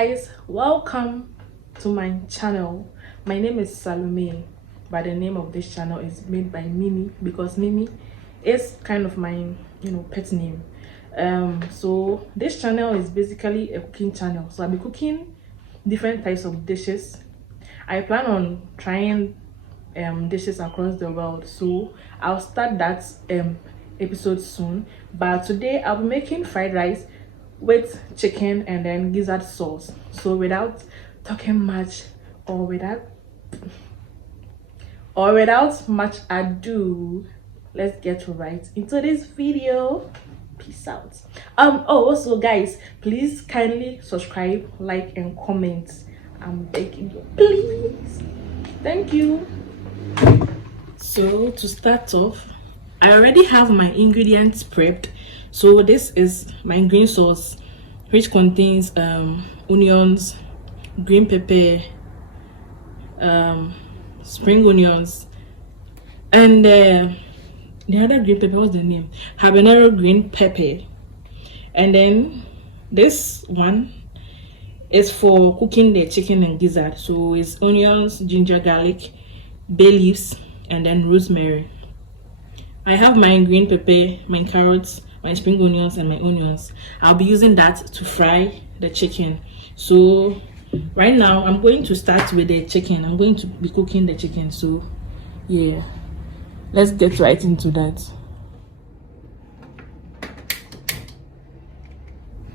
guys, welcome to my channel. My name is Salome, but the name of this channel is made by Mimi because Mimi is kind of my pet name. So this channel is basically a cooking channel, so I'll be cooking different types of dishes. I plan on trying dishes across the world, so I'll start that episode soon. But today I'll be making fried rice with chicken and then gizzard sauce. So without talking much or without much ado, let's get right into this video. Peace out. Also guys, please kindly subscribe, like and comment. I'm begging you, please. Thank you. So to start off, I already have my ingredients prepped. So this is my green sauce, which contains onions, green pepper, spring onions, and the other green pepper, what's the name? Habanero green pepper. And then this one is for cooking the chicken and gizzard. So it's onions, ginger, garlic, bay leaves, and then rosemary. I have my green pepper, my carrots, my spring onions, and my onions. I'll be using that to fry the chicken. So right now I'm going to start with the chicken. I'm going to be cooking the chicken. So yeah, let's get right into that.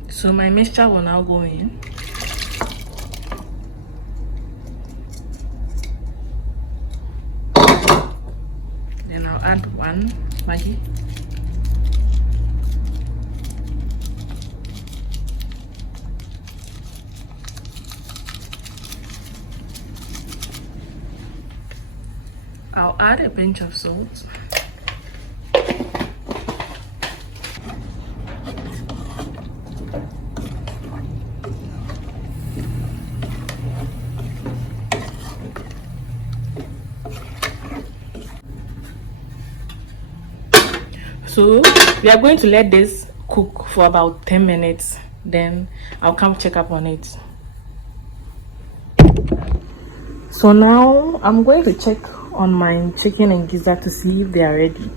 So my mixture will now go in. Then I'll add one Maggi. I'll add a pinch of salt. So we are going to let this cook for about 10 minutes. Then I'll come check up on it. So now I'm going to check on my chicken and gizzard to see if they are ready.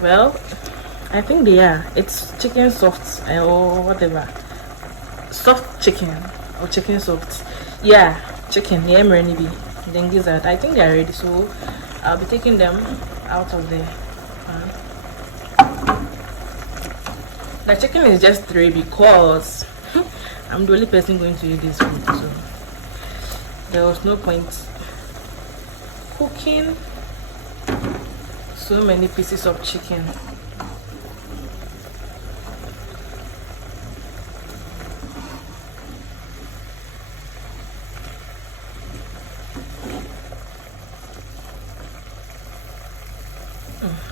Well, I think they are. It's chicken soft or whatever. Soft chicken or chicken soft. Yeah, chicken. Yeah, maybe. Then gizzard. I think they are ready. So I'll be taking them out of the pan. The chicken is just 3 because I'm the only person going to eat this food, so there was no point cooking so many pieces of chicken.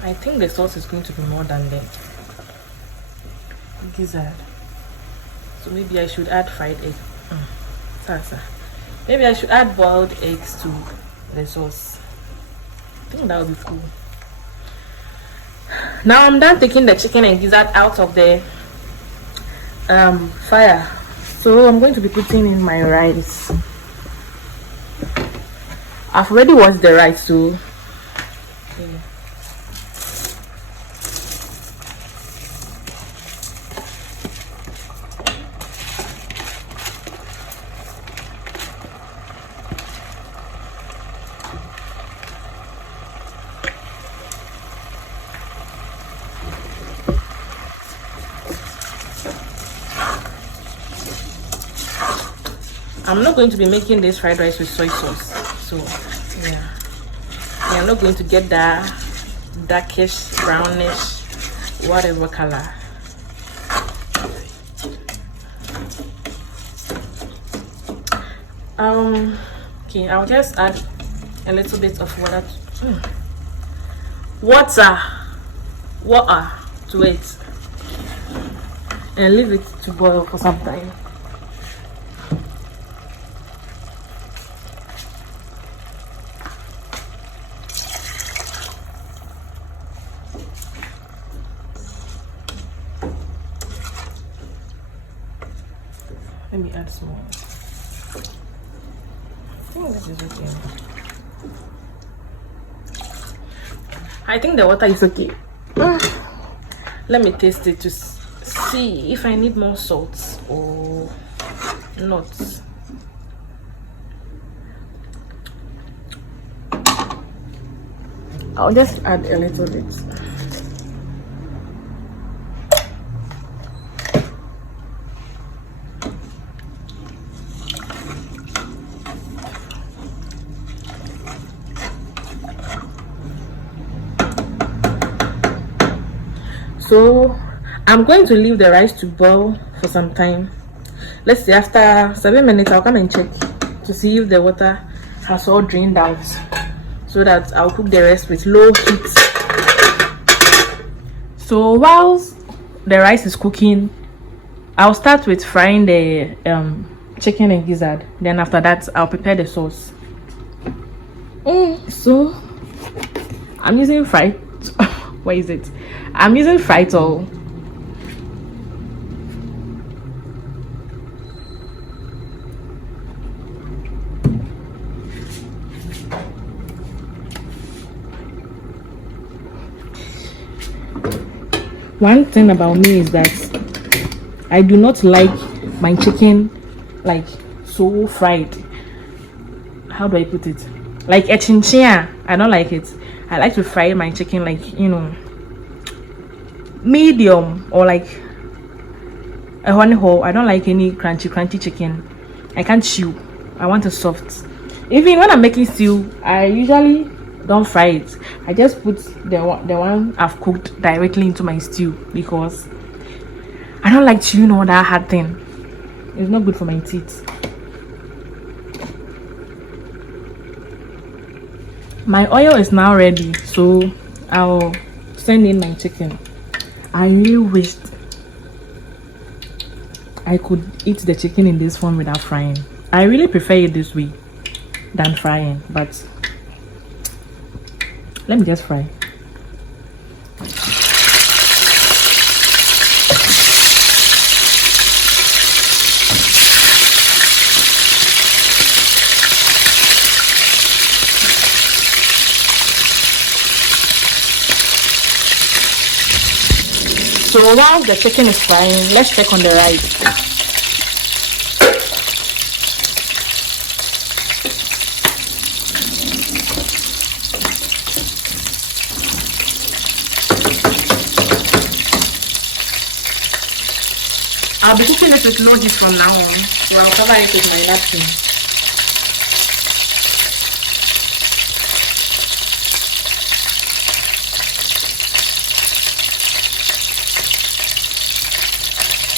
I think the sauce is going to be more than the gizzard, so maybe I should add fried egg. Maybe I should add boiled eggs to the sauce. I think that would be cool. Now I'm done taking the chicken and gizzard out of the fire, so I'm going to be putting in my rice. I've already washed the rice, so yeah. I'm not going to be making this fried rice with soy sauce, so yeah, I'm not going to get that darkish, brownish, whatever color. Okay, I'll just add a little bit of water to it and leave it to boil for some time. Let me add some more. Oh, this is okay. I think the water is okay. Let me taste it to see if I need more salt or not. I'll just add a little bit. So I'm going to leave the rice to boil for some time. Let's see, after 7 minutes I'll come and check to see if the water has all drained out, so that I'll cook the rest with low heat. So whilst the rice is cooking, I'll start with frying the chicken and gizzard. Then after that I'll prepare the sauce. So I'm using fried what is it? I'm using fried oil. One thing about me is that I do not like my chicken like so fried. How do I put it? Like a chinchilla. I don't like it. I like to fry my chicken like, you know, medium, or like a honey hole. I don't like any crunchy chicken. I can't chew. I want it soft. Even when I'm making stew, I usually don't fry it. I just put the one I've cooked directly into my stew, because I don't like chewing all that hard thing. It's not good for my teeth. My oil is now ready, so I'll send in my chicken. I really wished I could eat the chicken in this form without frying. I really prefer it this way than frying, but let me just fry. So while the chicken is frying, let's check on the rice. I'll be cooking it with low heat from now on, so I'll cover it with my napkin.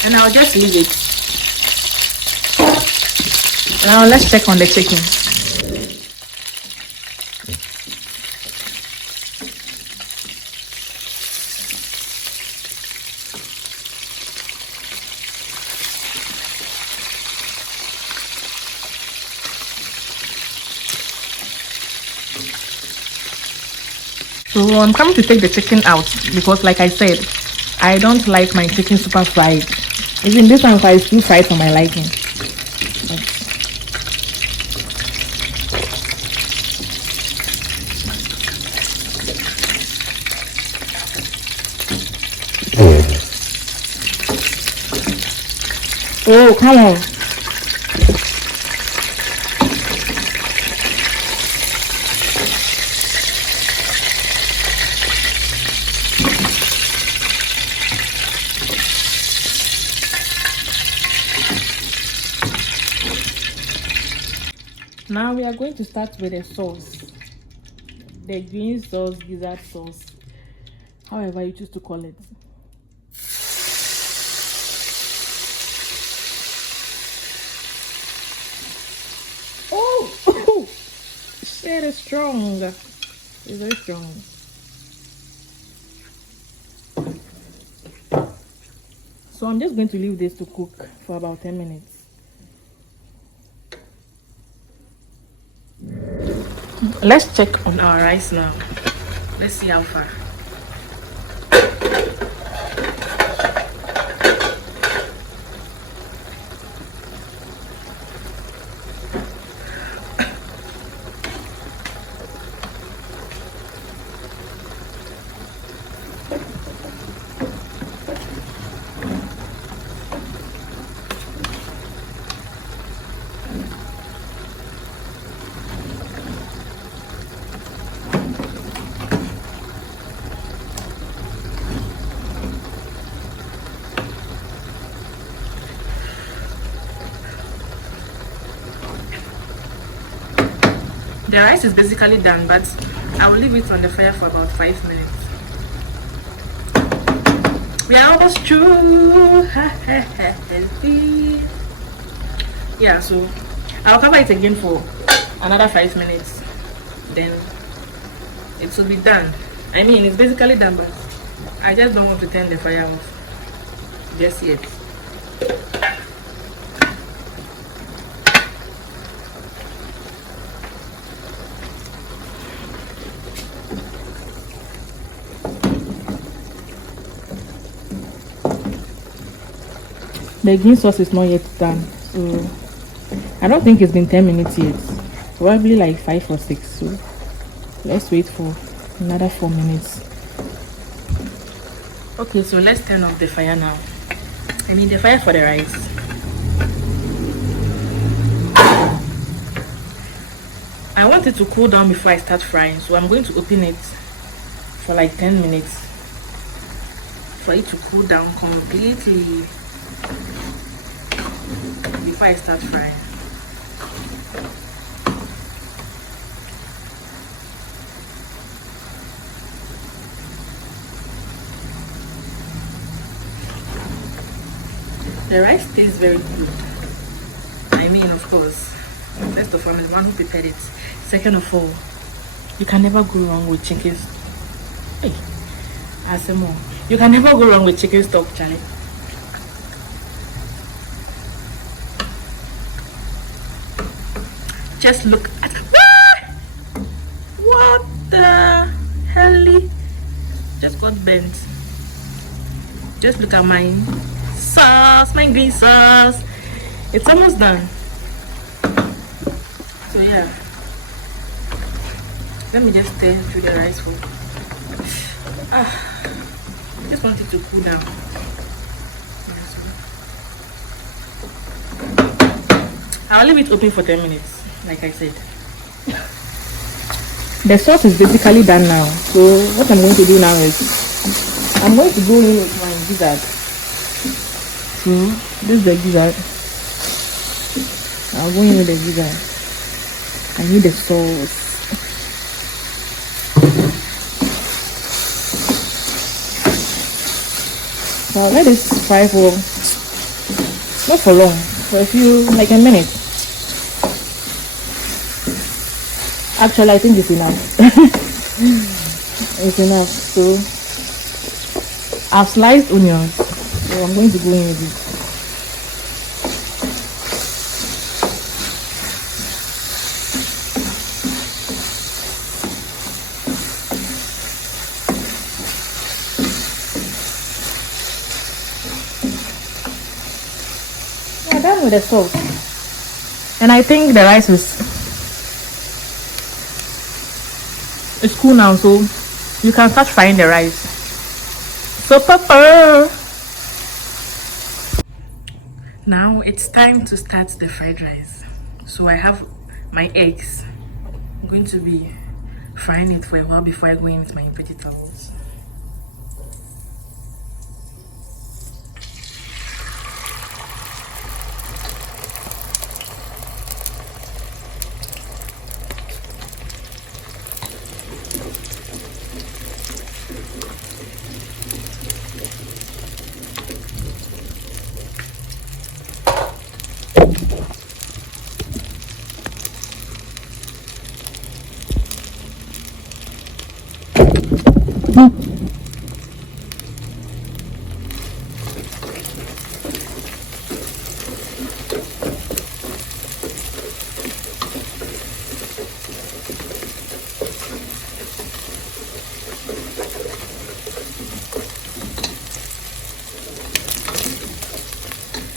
And I'll just leave it. Now let's check on the chicken. So I'm coming to take the chicken out, because like I said, I don't like my chicken super fried. Even this one is too fried for my liking. Oh, come on. Now we are going to start with the sauce. The green sauce, gizzard sauce, however you choose to call it. Oh, shit is strong. It's very strong. So I'm just going to leave this to cook for about 10 minutes. Let's check on our rice now. Let's see how far. The rice is basically done, but I will leave it on the fire for about 5 minutes. We are almost through. Yeah, so I'll cover it again for another 5 minutes, then it will be done. I mean, it's basically done, but I just don't want to turn the fire off just yet. The green sauce is not yet done, so I don't think it's been 10 minutes yet. Probably like 5 or 6. So let's wait for another 4 minutes. Okay, so let's turn off the fire now. I mean the fire for the rice. I want it to cool down before I start frying, so I'm going to open it for like 10 minutes for it to cool down completely before I start frying. The rice tastes very good. I mean, of course, first of all, I'm the one who prepared it. Second of all, you can never go wrong with chicken. Hey, I say more. You can never go wrong with chicken stock, Charlie. Just look at what the hell just got bent. Just look at mine. Sauce, my green sauce. It's almost done. So yeah, let me just stir through the rice for I just want it to cool down. I'll leave it open for 10 minutes, like I said. The sauce is basically done now, so what I'm going to do now is I'm going to go in with my gizzard. So this is the gizzard. I'll go in with the gizzard. I need the sauce. So I'll let this fry for not for long, for a few, like a minute. Actually, I think it's enough. It's enough. So I've sliced onions, so I'm going to go in with it. Yeah, done with the sauce, and I think the rice is it's cool now, so you can start frying the rice. So pepper. Now it's time to start the fried rice. So I have my eggs. I'm going to be frying it for a while before I go in with my vegetables.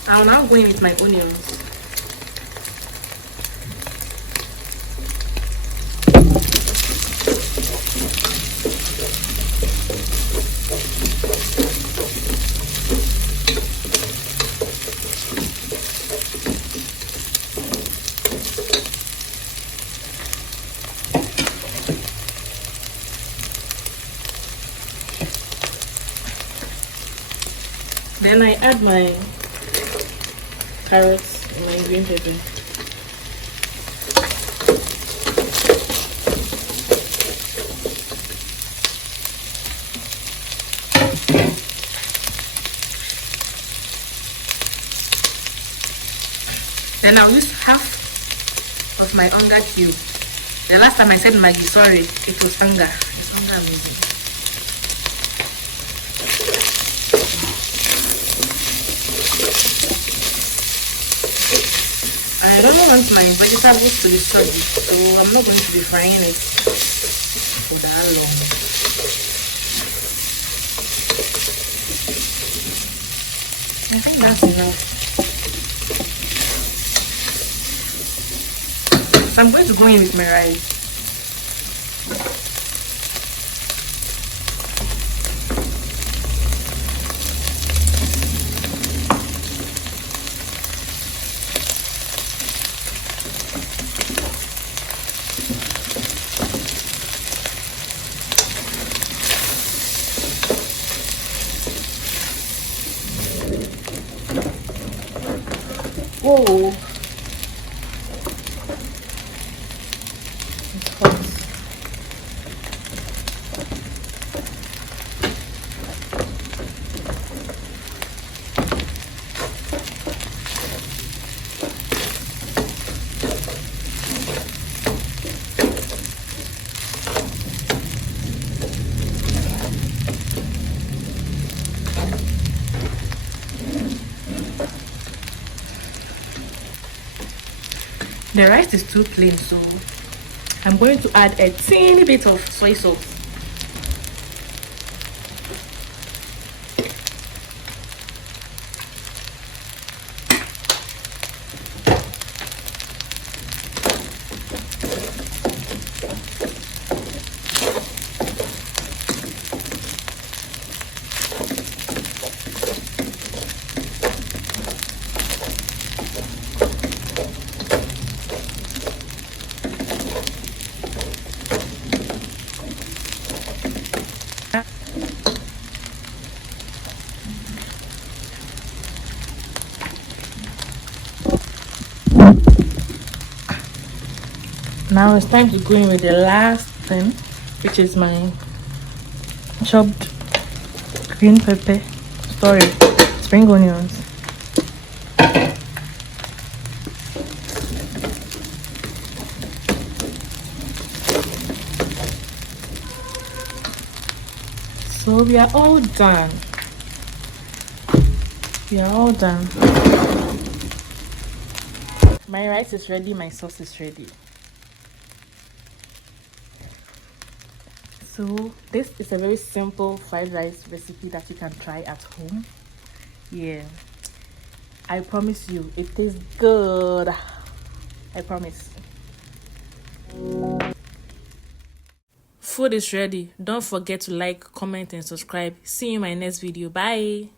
I'll now go in with my onions. Then I add my carrots and my green pepper. Then I'll use half of my hunger cube. The last time I said Maggie, sorry, it was hunger. It's hunger amazing. I don't want my vegetables to be soggy, so I'm not going to be frying it for that long. I think that's enough. So I'm going to go in with my rice. Oh, it's hot. The rice is too plain, so I'm going to add a teeny bit of soy sauce. Now it's time to go in with the last thing, which is my chopped green pepper, spring onions. So we are all done. My rice is ready, my sauce is ready. So this is a very simple fried rice recipe that you can try at home. Yeah, I promise you it tastes good. I promise. Food is ready. Don't forget to like, comment and subscribe. See you in my next video. Bye.